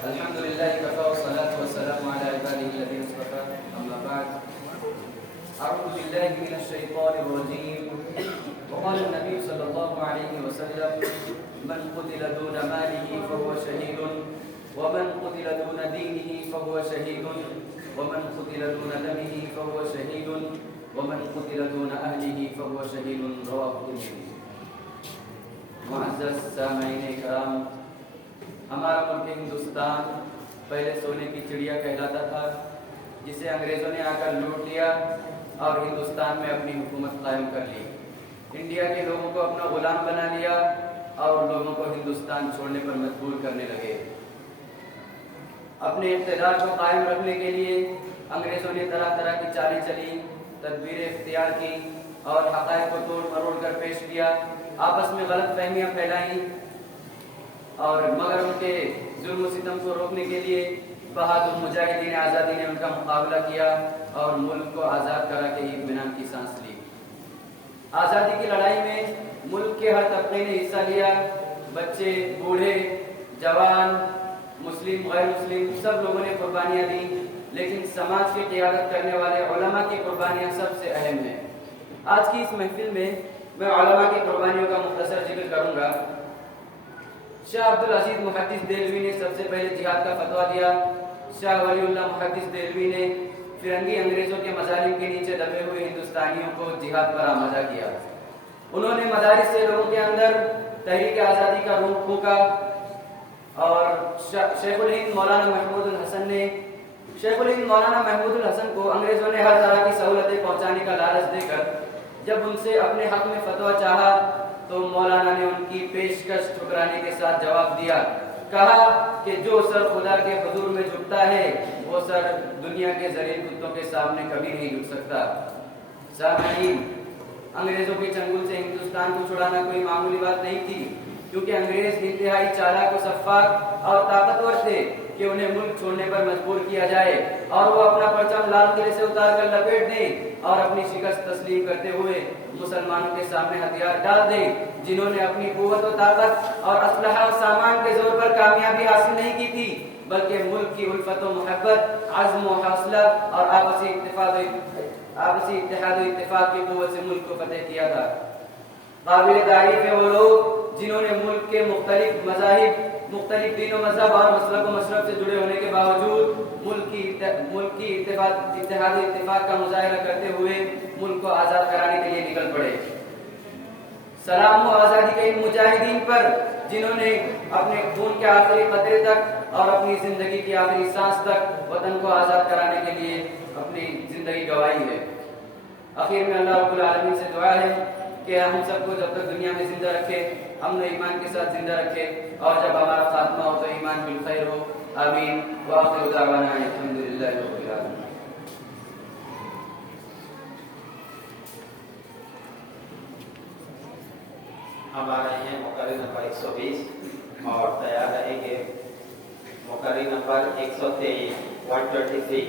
الحمد لله كفى والصلاة والسلام على عباده الذين اصطفى أما بعد أعوذ بالله من الشيطان الرجيم وقال النبي صلى الله عليه وسلم من قتل دون ماله فهو شهيد ومن قتل دون دينه فهو شهيد ومن قتل دون دمه فهو شهيد ومن قتل دون أهله فهو شهيد رواه الترمذي. معزز سامعین کرام، ہمارا ملک ہندوستان پہلے سونے کی چڑیا کہلاتا تھا، جسے انگریزوں نے آ کر لوٹ لیا اور ہندوستان میں اپنی حکومت قائم کر لی. انڈیا کے لوگوں کو اپنا غلام بنا لیا اور لوگوں کو ہندوستان چھوڑنے پر مجبور کرنے لگے. اپنے اقتدار کو قائم رکھنے کے لیے انگریزوں نے طرح طرح کی چالیں چلی، تدبیریں اختیار کی اور حقائق کو توڑ مروڑ کر پیش کیا، آپس میں غلط فہمیاں پھیلائیں اور مگر ان کے ظلم و ستم کو روکنے کے لیے بہادر مجاہدین آزادی نے ان کا مقابلہ کیا اور ملک کو آزاد کرا کے اطمینان کی سانس لی. آزادی کی لڑائی میں ملک کے ہر طبقے نے حصہ لیا، بچے، بوڑھے، جوان، مسلم، غیر مسلم، سب لوگوں نے قربانیاں دی، لیکن سماج کی قیادت کرنے والے علماء کی قربانیاں سب سے اہم ہیں. آج کی اس محفل میں علماء کی قربانیوں کا مختصر ذکر کروں گا. شاہ عبدالعزیز محدث دہلوی نے سب سے پہلے جہاد کا فتویٰ دیا. شاہ ولی اللہ محدث دہلوی نے فرنگی انگریزوں کے مظالم کے نیچے دبے ہوئے ہندوستانیوں کو جہاد پر آمادہ کیا. انہوں نے مدارس سے لوگوں کے اندر تحریک آزادی کا روح پھونکا اور شیخ الہند مولانا محمود الحسن کو انگریزوں نے ہر طرح کی سہولتیں پہنچانے کا لالچ دے کر جب ان سے اپنے حق میں فتویٰ چاہا تو مولانا نے ان کی پیشکش ٹھکرانے کے ساتھ جواب دیا. کہا کہ جو سر خدا کے حضور میں جھکتا ہے وہ سر دنیا کے ذلیل کتوں کے سامنے کبھی نہیں جھک سکتا. سامعین، انگریزوں کے چنگل سے ہندوستان کو چھڑانا کوئی معمولی بات نہیں تھی، کیونکہ انگریز انتہائی چالاک و سفاک اور طاقتور تھے کہ انہیں ملک چھوڑنے پر مجبور کیا جائے اور وہ اپنا پرچم لال قلعے سے اتار کر لپیٹ دیں اور اپنی شکست تسلیم کرتے ہوئے مسلمانوں کے سامنے ہتھیار ڈال دیں، جنہوں نے اپنی قوت و طاقت اور اسلحہ و سامان کے زور پر کامیابی حاصل نہیں کی تھی، بلکہ ملک کی الفت و محبت، عزم و حوصلہ اور آپسی اتحاد و اتفاق کی قوت سے ملک کو فتح کیا تھا. قابل تعریف ہے وہ لوگ جنہوں نے ملک کے مختلف مذاہب، مختلف دین و مذہب اور مسلک و مشرب سے جڑے ہونے کے باوجود ملک کی اتحاد و اتفاق کا مظاہرہ کرتے ہوئے ملک کو آزاد کرانے کے لیے نکل پڑے. سلام و آزادی کے ان مجاہدین پر جنہوں نے اپنے خون کے آخری قطرے تک اور اپنی زندگی کی آخری سانس تک وطن کو آزاد کرانے کے لیے اپنی زندگی گنوائی ہے. آخر میں اللہ رب العالمین سے دعا ہے کہ ہم سب کو جب تک دنیا میں زندہ رکھے، امن و ایمان کے ساتھ زندہ رکھے، اور جب ہمارا خاتمہ ہو تو ایمان بالخیر ہو. آمین. وآخر دعوانا الحمدللہ رب العالمین. ہمارے ہیں مقرر نمبر 120 اور تیار رہے گے مقرر نمبر 123 123